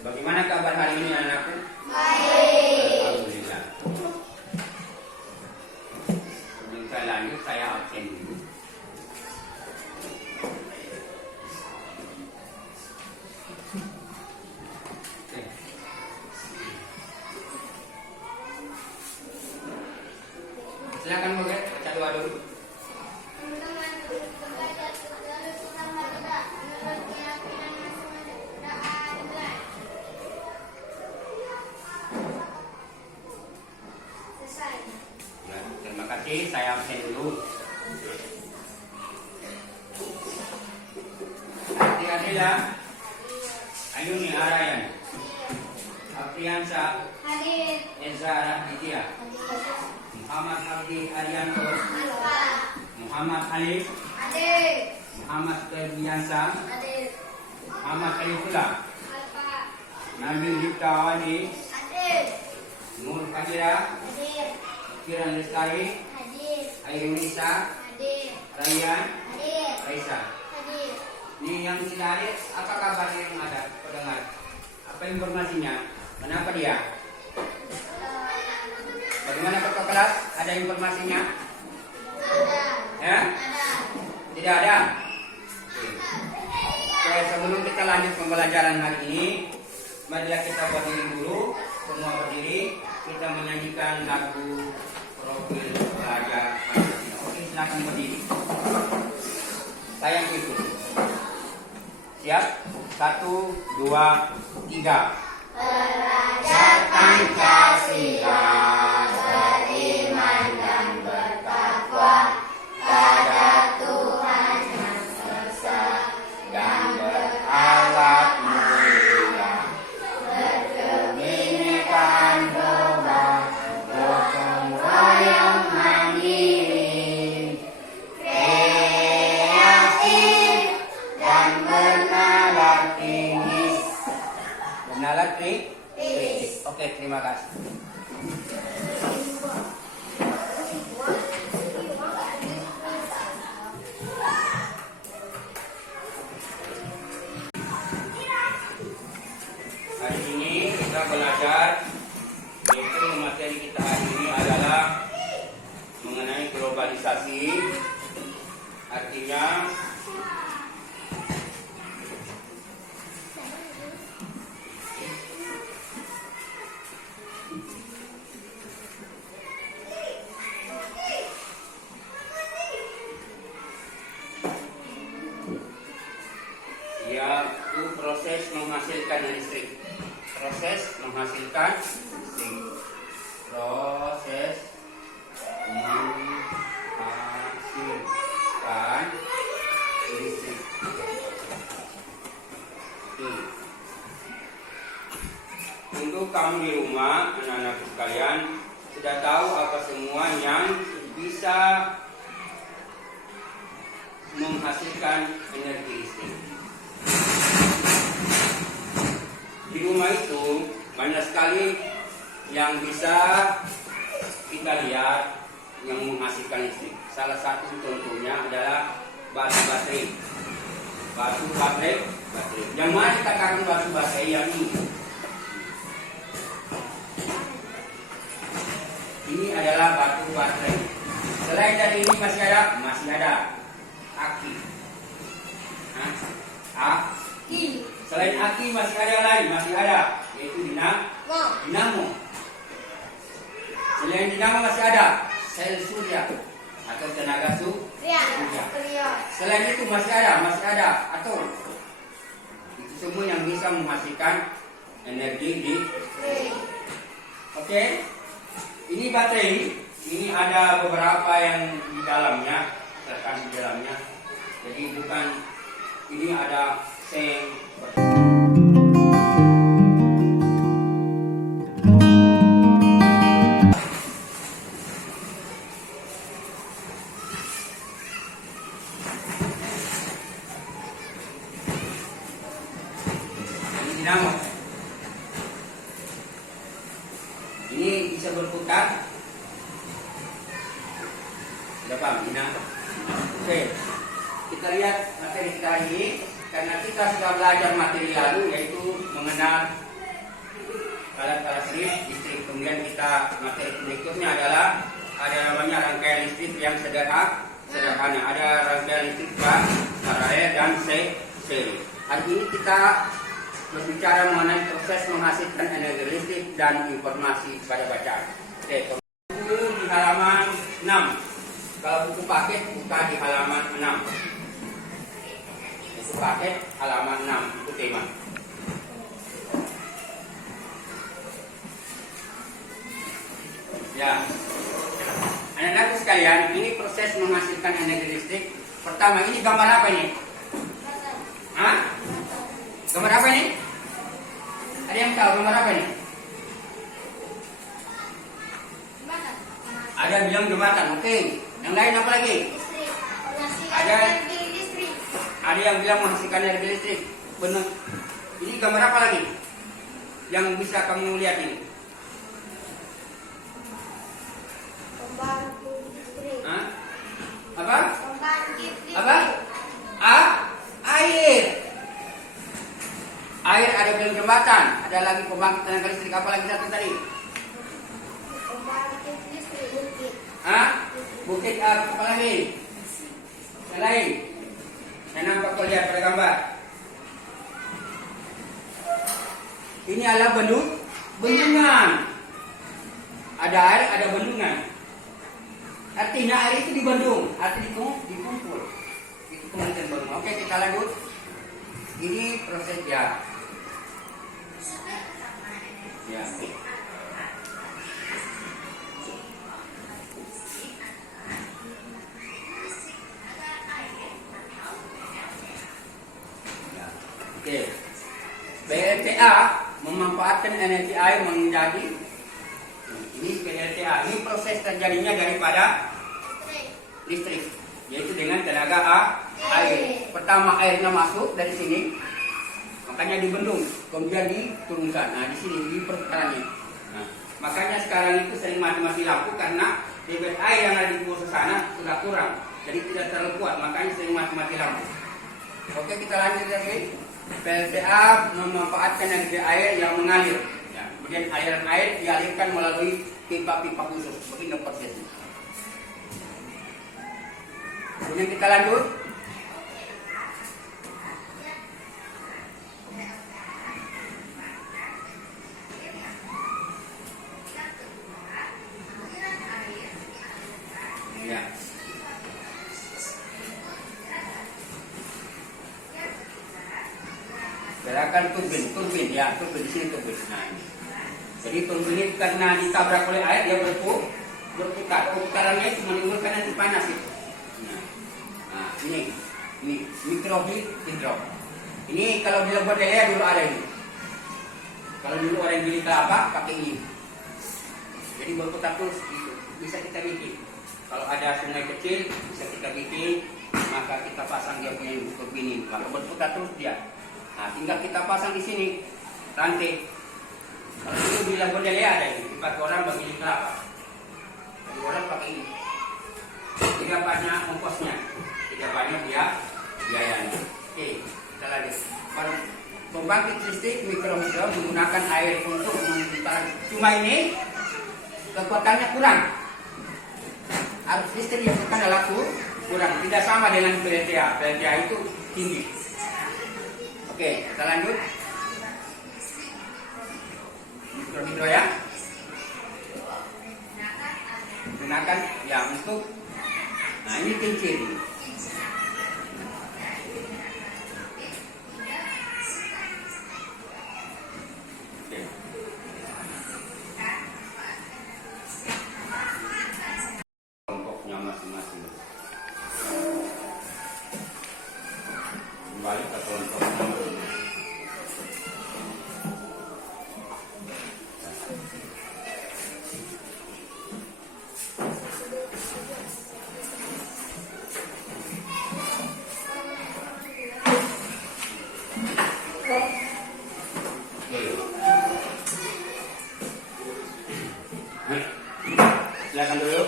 Bagaimana kabar hari ini anakku? Baik. Alhamdulillah. Sebelum lanjut saya absen dulu. Silakan Bu, baca doa dulu. Terima kasih, saya absen dulu. Adik-adik ya. Ayuni Arayan, Apriansa, Eza Rahidiyah, Muhammad Abdi Arianto, Muhammad Alif, Muhammad Terbiansa, Muhammad Arifullah, Nabil Diptawani, Nur Kadira, Kiran Lestari, Ayunisa, Rayyan, Raisa. Ini yang tidak hadir, apa kabar yang ada? Pendengar, apa informasinya? Kenapa dia? Bagaimana kakak kelas? Ada informasinya? Ada. Ya? Tidak ada. Oke, sebelum kita lanjut pembelajaran hari ini, marilah kita berdiri dulu, semua berdiri. Kita menyanyikan lagu profil pelajar Pancasila. Oke, silakan berdiri. Saya ikut. Siap? 1, 2, 3. Pelajar Pancasila beriman dan bertakwa pada Tuhan Yang Esa dan berakhlak mulia, berkebinekaan global, gotong royong mandiri, kreatif dan bernalar tinggi. Bernalar tinggi. Oke, terima kasih. Hari ini kita belajar, yaitu materi kita hari ini adalah mengenai globalisasi. Artinya yaitu proses menghasilkan listrik. Proses menghasilkan listrik. Proses menghasilkan listrik. Untuk kamu di rumah, anak-anakku sekalian, sudah tahu apa semua yang bisa menghasilkan energi listrik. Di rumah itu banyak sekali yang bisa kita lihat yang menghasilkan listrik. Salah satu contohnya adalah batu baterai. Batu baterai. Yang mana dikatakan batu baterai yang ini? Ini adalah batu baterai. Selain dari ini masih ada aki. Aki. Selain aki masih ada lain, masih ada yaitu dinamo. Selain dinamo masih ada sel surya atau tenaga surya. Selain itu masih ada atom. Itu semua yang bisa menghasilkan energi di. Oke. Ini baterai. Ini ada beberapa yang di dalamnya, terkandung di dalamnya. Jadi bukan ini ada seng. Ini dinamo. Ini bisa berputar. Sudah paham? Oke. Kita lihat materi kita hari ini. Karena kita sudah belajar materi lalu yaitu mengenal alat-alat listrik. Kemudian kita materi berikutnya adalah ada namanya rangkaian listrik yang sederhana. Ada rangkaian listrik paralel dan seri. Hari ini kita berbicara mengenai proses menghasilkan energi listrik dan informasi pada bacaan. Oke, buku di halaman 6. Kalau buku paket buka di halaman 6. Buku paket halaman 6 itu tema. Ya. Anak-anak sekalian, ini proses menghasilkan energi listrik. Pertama, ini gambar apa ini? Gambar apa ini? Ada yang tahu gambar apa ini? Ada bilang jembatan, oke. Yang lain apa lagi? Ada yang bilang menghasilkan energi listrik. Benar. Ini gambar apa lagi? Yang bisa kamu lihat ini? Apa? Air. Air ada bilang jembatan. Ada lagi pembangkit tenaga listrik. Apa lagi satu tadi? Bukit apa lagi? Yang lain. Yang nampak kau lihat pada gambar. Ini adalah bendungan. Ada air, ada bendungan. Artinya air itu dibendung, artinya dikumpul. Itu kemudian bendung. Oke, kita lanjut. Ini proses ya. Oke. PLTA memanfaatkan energi air menjadi ini PLTA. Ini proses terjadinya daripada listrik, yaitu dengan tenaga air. Pertama airnya masuk dari sini, makanya dibendung, kemudian diturunkan. Nah di sini di perputarannya. Nah, makanya sekarang itu sering mati-mati lampu karena debit air yang ada di bawah sana sudah kurang, jadi tidak terlalu kuat, makanya sering mati-mati lampu. Oke, kita lanjut lagi. PLTA memanfaatkan energi air yang mengalir. Ya, kemudian aliran air dialirkan melalui pipa-pipa khusus. Begini prosesnya. Kemudian kita lanjut. Ya. Gerakan turbin ya, turbin di sini turbin. Nah, ini. Jadi turbin ini karena ditabrak oleh air dia berputar. Putarannya itu menimbulkan nanti panas itu. Nah, ini mikrohidro. Ini kalau di Lembut Lelea dulu ada ini. Kalau dulu orang beli kelapa pakai ini. Jadi berputar terus gitu. Bisa kita bikin. Kalau ada sungai kecil bisa kita bikin, maka kita pasang dia punya turbin ini. Kalau berputar terus dia. Nah, tinggal kita pasang di sini rantai. Kalau dulu di Lembut Lelea ada ini. Dipakai orang bagi kelapa. Jadi orang pakai ini. Tidak banyak ongkosnya. Tidak banyak biayanya. Oke, kita lanjut. Pembangkit listrik mikrohidro menggunakan air untuk memutar. Cuma ini kekuatannya kurang. arus listrik yang kita laku kurang, tidak sama dengan PLTA. PLTA itu tinggi. Oke, kita lanjut. Mikrohidro ya. Gunakan ya untuk, nah ini cincin. Kelompoknya masing-masing. Kembali ke kelompoknya masing-masing. Silakan dulu.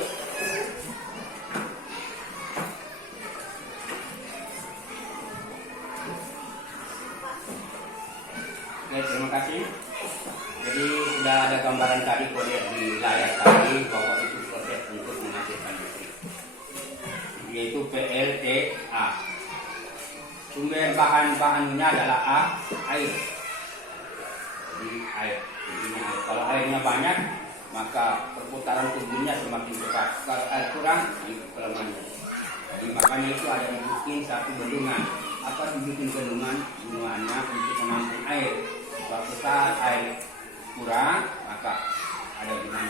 Oke, terima kasih. Jadi sudah ada gambaran tadi, kau lihat di layar tadi bahwa itu proses untuk menghasilkan listrik, yaitu PLTA. Sumber bahan-bahannya adalah air. Jadi air. Intinya air. Kalau airnya banyak, maka perputaran tubuhnya semakin cepat. Kalau air kurang, itu kelemahannya. Jadi makanya itu ada dibikin satu bendungan. Apa dibikin bendungan? Bendungannya untuk menampung air. Suatu saat air kurang, maka ada bendungan.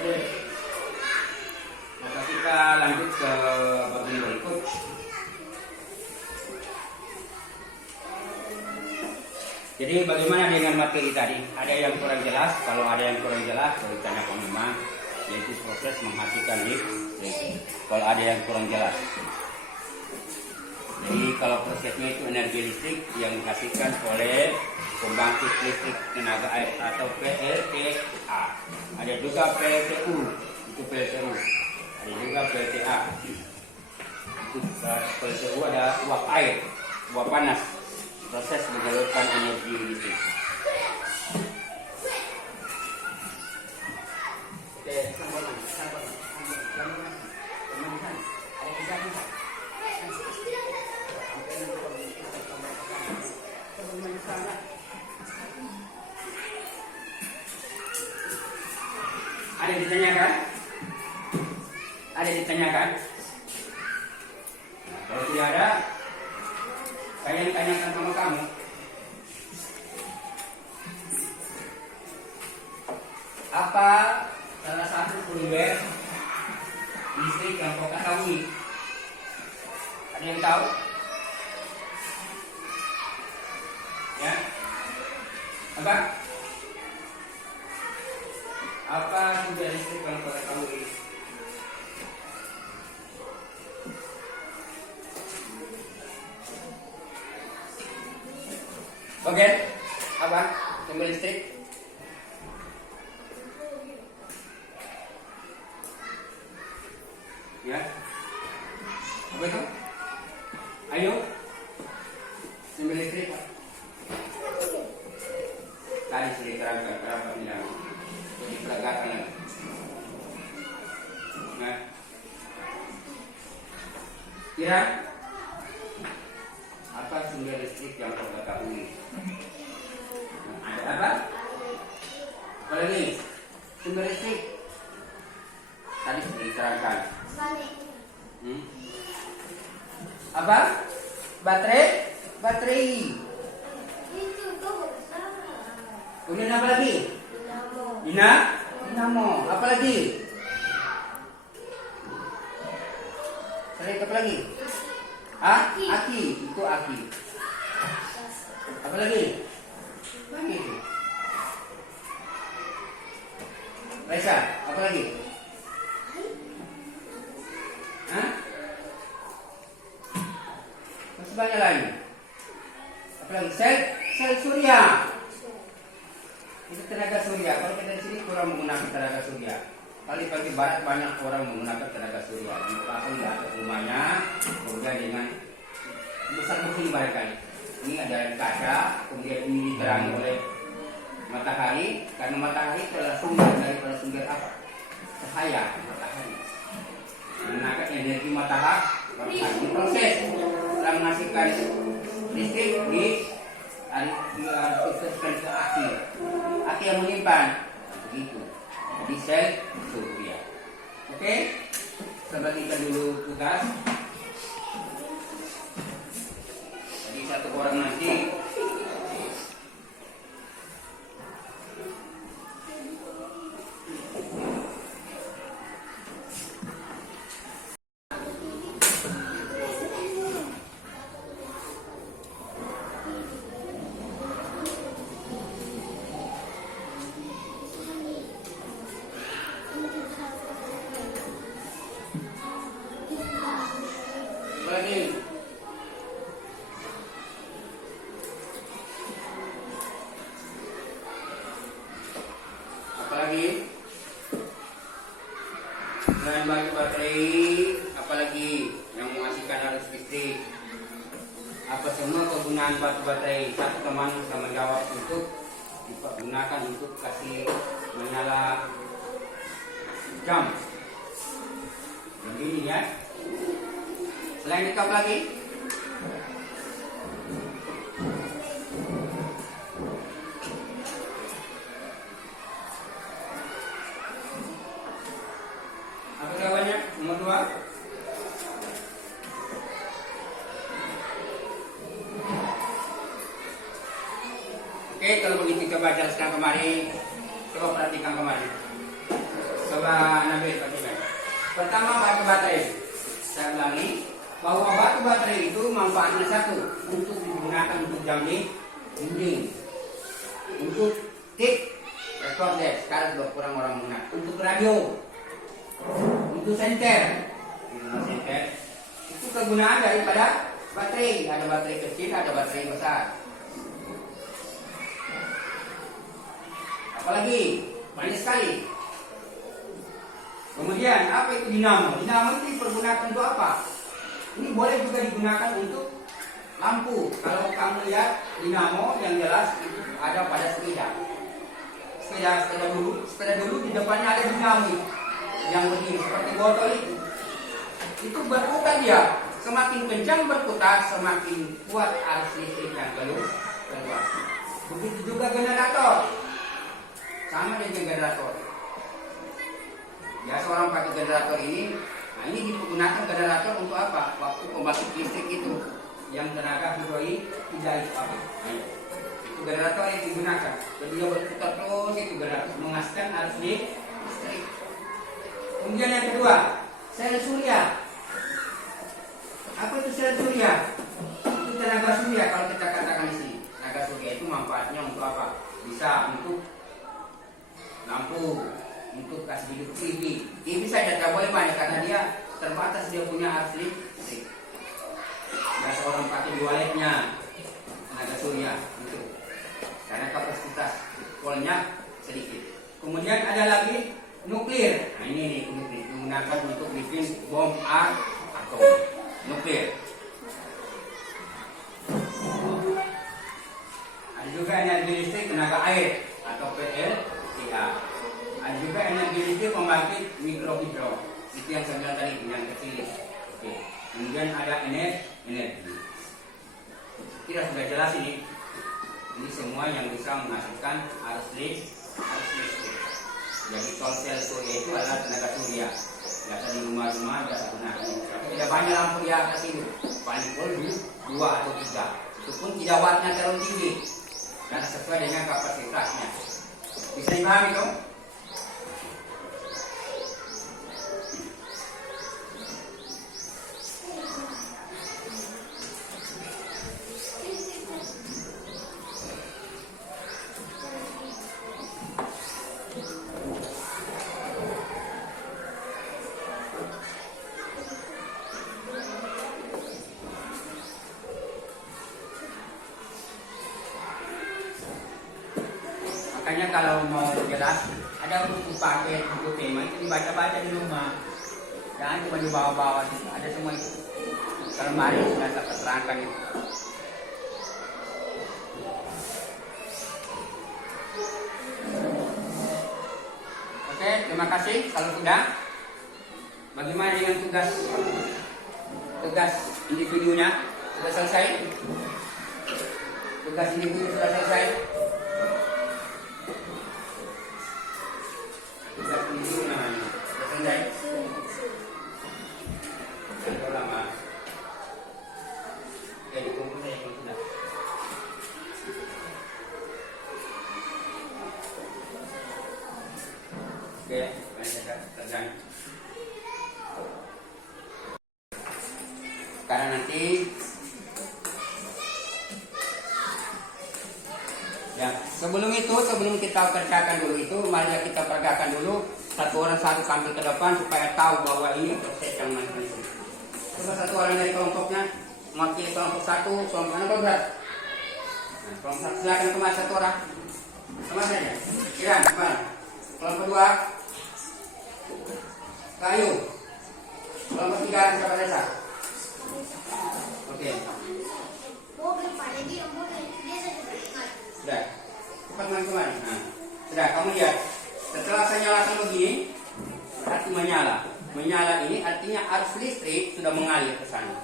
Oke. Maka kita lanjut ke bagian berikut. Jadi bagaimana dengan materi tadi? Ada yang kurang jelas? Kalau ada yang kurang jelas, saya tanya pengumuman, yaitu proses menghasilkan listrik. Kalau ada yang kurang jelas, jadi kalau prosesnya itu energi listrik yang dihasilkan oleh pembangkit listrik tenaga air atau PLTA. Ada juga PLTU, itu PLTU. Ada juga PLTA. Itu PLTU ada uap air, uap panas. Proses menyalurkan energi listrik. Oke, ada ditanyakan? Ada ditanyakan? Nah, kalau tidak ada, saya yang tanyakan sama kamu. Apa salah satu sumber listrik yang kau ketahui? Ada yang tahu? Ya? Apa? Apa sumber listrik yang kau ketahui? Oke, apa? Sumber listrik? Ya. Apa itu? Ayo. Sumber listrik. Tadi sudah diterangkan berapa bilang. Jadi peragakan lagi. Nah. Kira apa sumber listrik yang kau ketahui? Ada apa? Apa lagi? Sumber listrik tadi sudah diterangkan. Apa? Baterai? Baterai. Kemudian apa lagi? Dinamo. Apa lagi? Selain apa lagi? Aki. Itu aki. Apa lagi? Lagi itu. Raisa, apa lagi? Masih banyak lagi. Apa lagi? Sel surya. Itu tenaga surya. Kalau kita di sini kurang menggunakan tenaga surya. Pagi barat banyak orang menggunakan tenaga surya. Dipasang di atas rumahnya, kemudian dengan besar begini barangkali. Ini ada kaca, kemudian ini diterangi oleh matahari. Karena matahari itu adalah sumber daripada sumber apa? Cahaya matahari. menggunakan energi matahari. Proses setelah menghasilkan listrik dialirkan ke aki. Aki yang menyimpan begitu di sel surya. Oke, coba kita dulu tugas. Jadi satu orang nanti lagi. Apalagi selain batu baterai, apalagi yang menghasilkan arus listrik? Apa semua kegunaan batu baterai? Satu teman bisa menjawab. Untuk digunakan untuk kasih menyala jam begini ya. Selain itu apa lagi? Apa jawabannya? Nomor 2. Oke, kalau begitu coba jelaskan kemari. Coba perhatikan kemari. Coba Nabil perhatikan. Pertama, batu baterai. Saya ulangi bahwa batu baterai itu manfaatnya satu, untuk digunakan untuk jam dinding, untuk tik recorder, sekarang sudah kurang orang menggunakan, untuk radio, untuk senter. Itu kegunaan daripada baterai. Ada baterai kecil, ada baterai besar. Apalagi banyak sekali. Kemudian apa itu dinamo? Dinamo itu dipergunakan untuk apa? Ini boleh juga digunakan untuk lampu. Kalau kamu lihat dinamo yang jelas itu ada pada sepeda. Sepeda dulu di depannya ada dinamo yang begini seperti botol itu. Itu berputar dia. Semakin kencang berputar, semakin kuat arus listrik yang keluar. Begitu juga generator. Sama dengan generator. Ya, seorang pakai generator ini. Nah, ini digunakan generator untuk apa? Waktu pembangkit listrik itu yang tenaga hidrolik tidak itu apa? Nah, itu generator yang digunakan. Jadi dia berputar terus, itu generator menghasilkan arus listrik. Kemudian yang kedua, sel surya. Apa itu sel surya? Itu tenaga surya. Kalau kita katakan di sini, tenaga surya itu manfaatnya untuk apa? Bisa untuk lampu, untuk kasih hidup TV. TV saja tidak boleh banyak karena dia terbatas, dia punya arus listrik. Ya, seorang pakai dua LED-nya tenaga surya itu karena kapasitas voltnya sedikit. Kemudian ada lagi nuklir. Nah, ini nih nuklir digunakan untuk bikin bom atom nuklir. Ada juga energi listrik tenaga air atau PLTA. Ada juga energi listrik pembangkit mikrohidro. Itu yang saya bilang tadi, yang kecil. Oke. Kemudian ada energi. Kita sudah jelas ini. Ini semua yang bisa menghasilkan arus listrik. Jadi kalau sel surya itu adalah tenaga surya. Biasa di rumah-rumah biasa gunakan. Tapi tidak banyak lampu di atas itu. Paling pol 2 atau 3. Itu pun tidak wattnya terlalu tinggi. Karena sesuai dengan kapasitasnya. Bisa dipahami dong? Makanya kalau mau jelas, ada buku paket, buku tema itu dibaca-baca di rumah. Jangan cuma dibawa-bawa, ada semua itu. Kalau mari sudah saya terangkan itu. Oke, terima kasih. Kalau sudah, Bagaimana dengan tugas individunya? Sudah selesai? Tugas individu sudah selesai? Tugas individu namanya. Sudah selesai? Sudah lama. Oke, dikumpul saja kalau sudah. Oke, lanjutkan kerjaan. Karena nanti ya sebelum kita kerjakan dulu itu, mari kita peragakan dulu satu orang satu tampil ke depan supaya tahu bahwa ini proses yang mana. Coba satu orang dari kelompoknya mewakili kelompok satu, kelompok mana berat? Nah, kelompok satu silakan kemas satu orang. Kemas saja. Kiran, kemana? Kelompok dua, Kayu. Kelompok tiga, siapa desa? Oke. Sudah. Cepat main kemari. Nah, sudah. Kamu lihat. Setelah saya nyalakan begini, berarti menyala. Menyala ini artinya arus listrik sudah mengalir ke sana.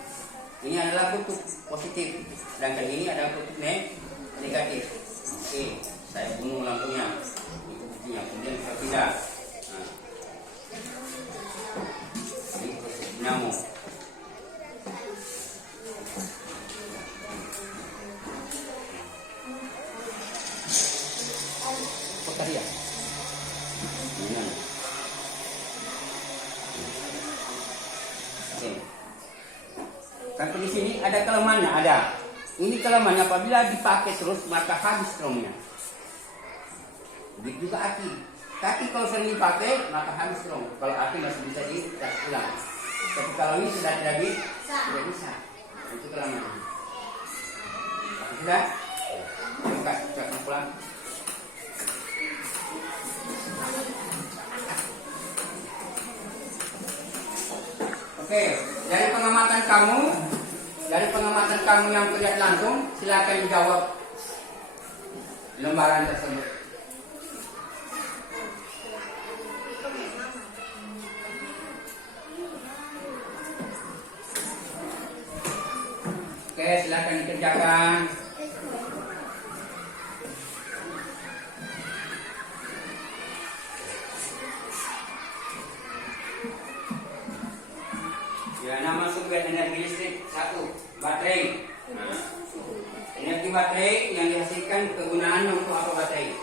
Ini adalah kutub positif, sedangkan ini adalah kutub negatif. Oke, saya bunuh lampunya. Itu buktinya. Kemudian saya pindah. Nah. Ini proses dinamo. Tadi ya. Oke. Tapi di sini ada kelemahannya, ada. Ini kelemahannya apabila dipakai terus maka habis stromnya. Begitu juga aki. Kaki kalau sering dipakai maka habis strom. Kalau aki masih bisa dicas ulang. Tapi kalau ini sudah tidak bisa. Itu kelemahannya. Sudah? Kita pulang. Oke, dari pengamatan kamu yang terlihat langsung, silakan dijawab lembaran tersebut. Oke, silakan dikerjakan. Ya, nama sumber energi listrik 1, baterai. Nah, energi baterai yang dihasilkan kegunaan untuk apa baterai?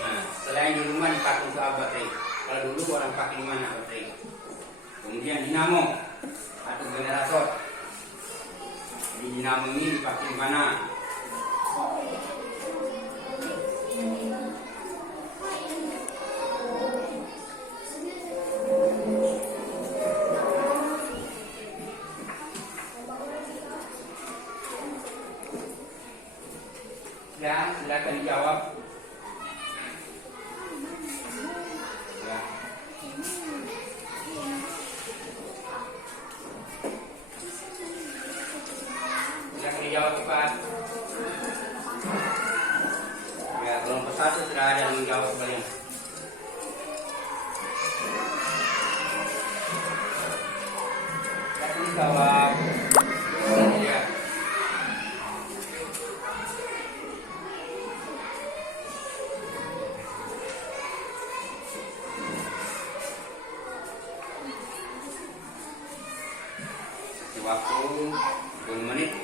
Nah, selain di rumah dipakai untuk apa baterai? Kalau dulu orang pakai di mana baterai? Kemudian dinamo atau generator. Di dinamo ini dipakai di mana? Ya, silakan dijawab. Ya. Silakan dijawab cepat. Ya, kelompok satu sudah ada yang menjawab kembali. Silakan dijawab. Ya. Waktu 10 menit.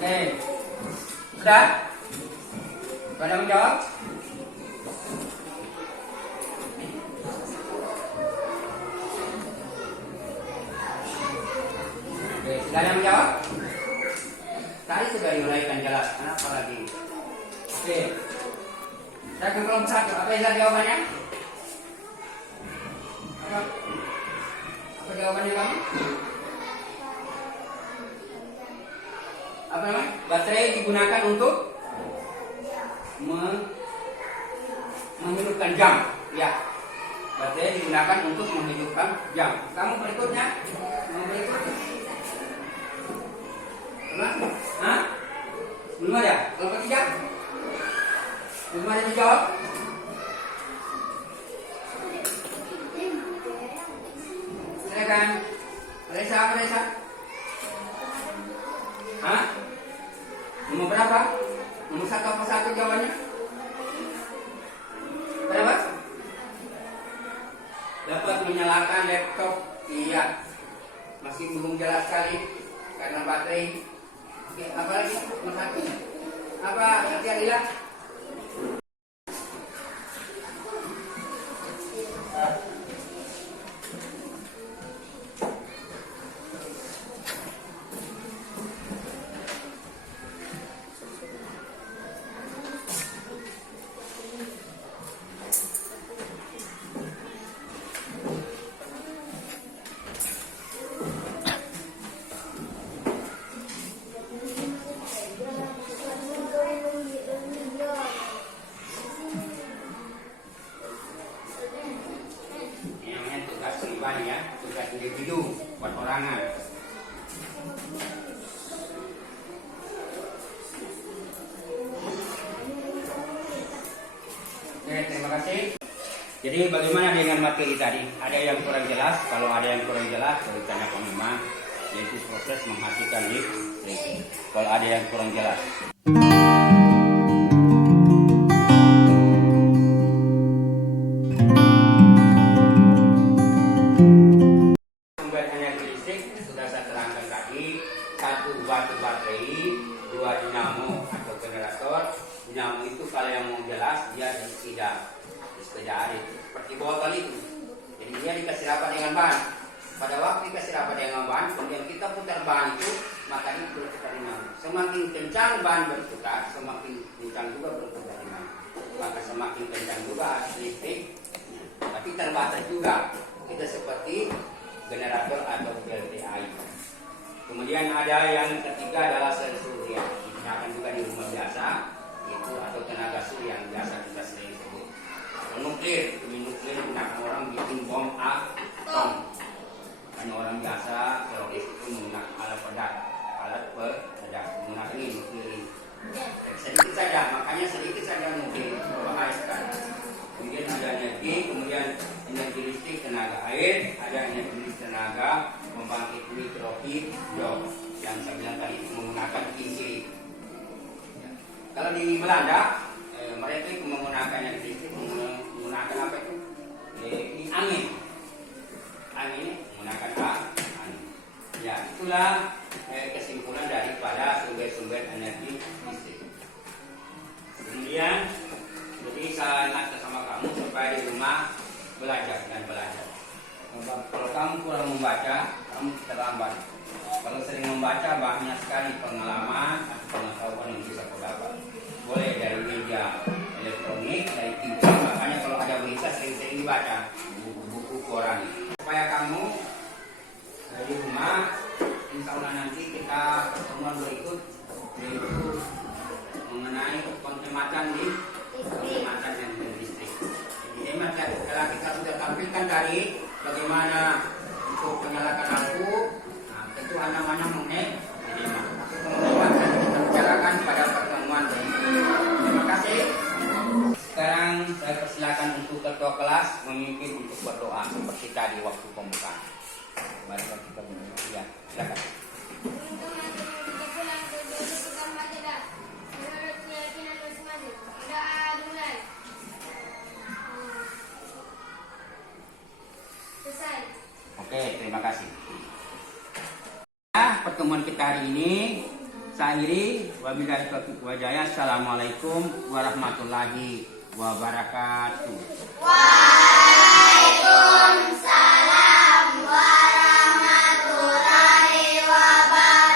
Oke, sudah? Pada menjawab? Oke, sudah ada menjawab? Tadi sudah dimulaikan jelas, kenapa lagi? Oke, saya ke kelompok satu. Apa yang jawabannya? jawabannya kamu? Apa namanya? Baterai digunakan untuk menghidupkan jam. Ya. Baterai digunakan untuk menghidupkan jam. Kamu berikutnya? Mau berikutnya? Kenapa? Hah? Belum ada? Kalau ketiga? Belum ada dijawab? Silakan. Reza. Hah? Nomor berapa? Nomor 1 apa 1 jawabannya? Berapa? Dapat menyalakan laptop. Iya. Masih belum jelas sekali karena baterai. Oke, apa lagi? Nomor 1. Apa Atia Lila? Tugas individu buat orangan. Oke, terima kasih. Jadi bagaimana dengan materi tadi? Ada yang kurang jelas? Kalau ada yang kurang jelas, boleh tanya ke Mama, yaitu proses menghasilkan listrik. Kalau ada yang kurang jelas. Batu baterai, 2 dinamo atau generator. Dinamo itu kalau yang mau jelas dia tidak arit seperti botol itu. Jadi dia dikasih rapat dengan ban. Pada waktu dikasih rapat dengan ban, kemudian kita putar ban itu, maka itu berputar dinamo. Semakin kencang ban berputar, semakin kencang juga berputar dinamo. Maka semakin kencang juga listrik, tapi terbatas juga. Kita seperti generator atau PLTA. Kemudian ada yang ketiga adalah sel surya, digunakan juga di rumah biasa, itu atau tenaga surya yang biasa kita sering sebut. Nuklir digunakan orang bikin bom atom. Karena orang biasa teroris itu menggunakan alat peledak, menggunakan ini nuklir. Sedikit saja, makanya sedikit saja nuklir berbahaya sekali. Kemudian ada energi, kemudian energi listrik tenaga air, ada energi listrik tenaga pembangkit mikrohidro yang saya bilang tadi menggunakan kincir. Ya. Kalau di Belanda, mereka itu menggunakan energi listrik menggunakan apa itu? Angin menggunakan angin. Ya, itulah kesimpulan daripada sumber-sumber energi listrik. Kemudian, jadi saya ingatkan sama kamu supaya di rumah belajar. Kalau kamu kurang membaca, kamu terlambat. Kalau sering membaca, banyak sekali pengalaman atau pengetahuan yang bisa kau dapat. Boleh dari media elektronik, dari TV, makanya kalau ada berita sering-sering dibaca buku-buku koran. Supaya kamu di rumah, insya Allah nanti kita pertemuan berikut yaitu mengenai penghematan yang listrik. Jadi telah kita sudah tampilkan tadi bagaimana untuk menyalakan lampu. Nah, tentu hanya menghemat. Teman-teman kita bicarakan pada pertemuan berikutnya. Terima kasih. Sekarang saya persilakan untuk ketua kelas memimpin untuk berdoa seperti tadi waktu pembukaan. Mari kita berdoa. Ya, silakan. Oke, terima kasih. Pertemuan kita hari ini saya akhiri. Wabillahi taufiq wal hidayah. Assalamualaikum warahmatullahi wabarakatuh. Waalaikumsalam warahmatullahi wabarakatuh.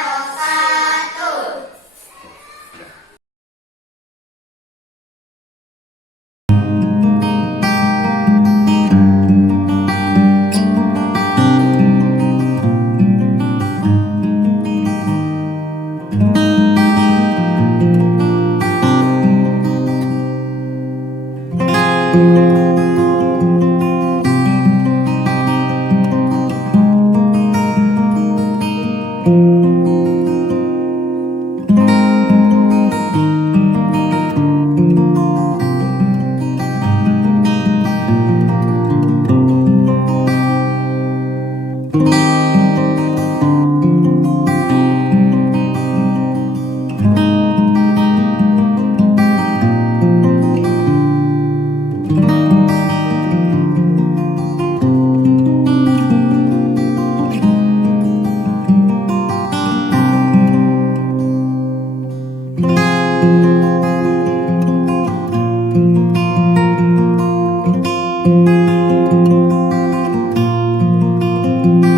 Salam.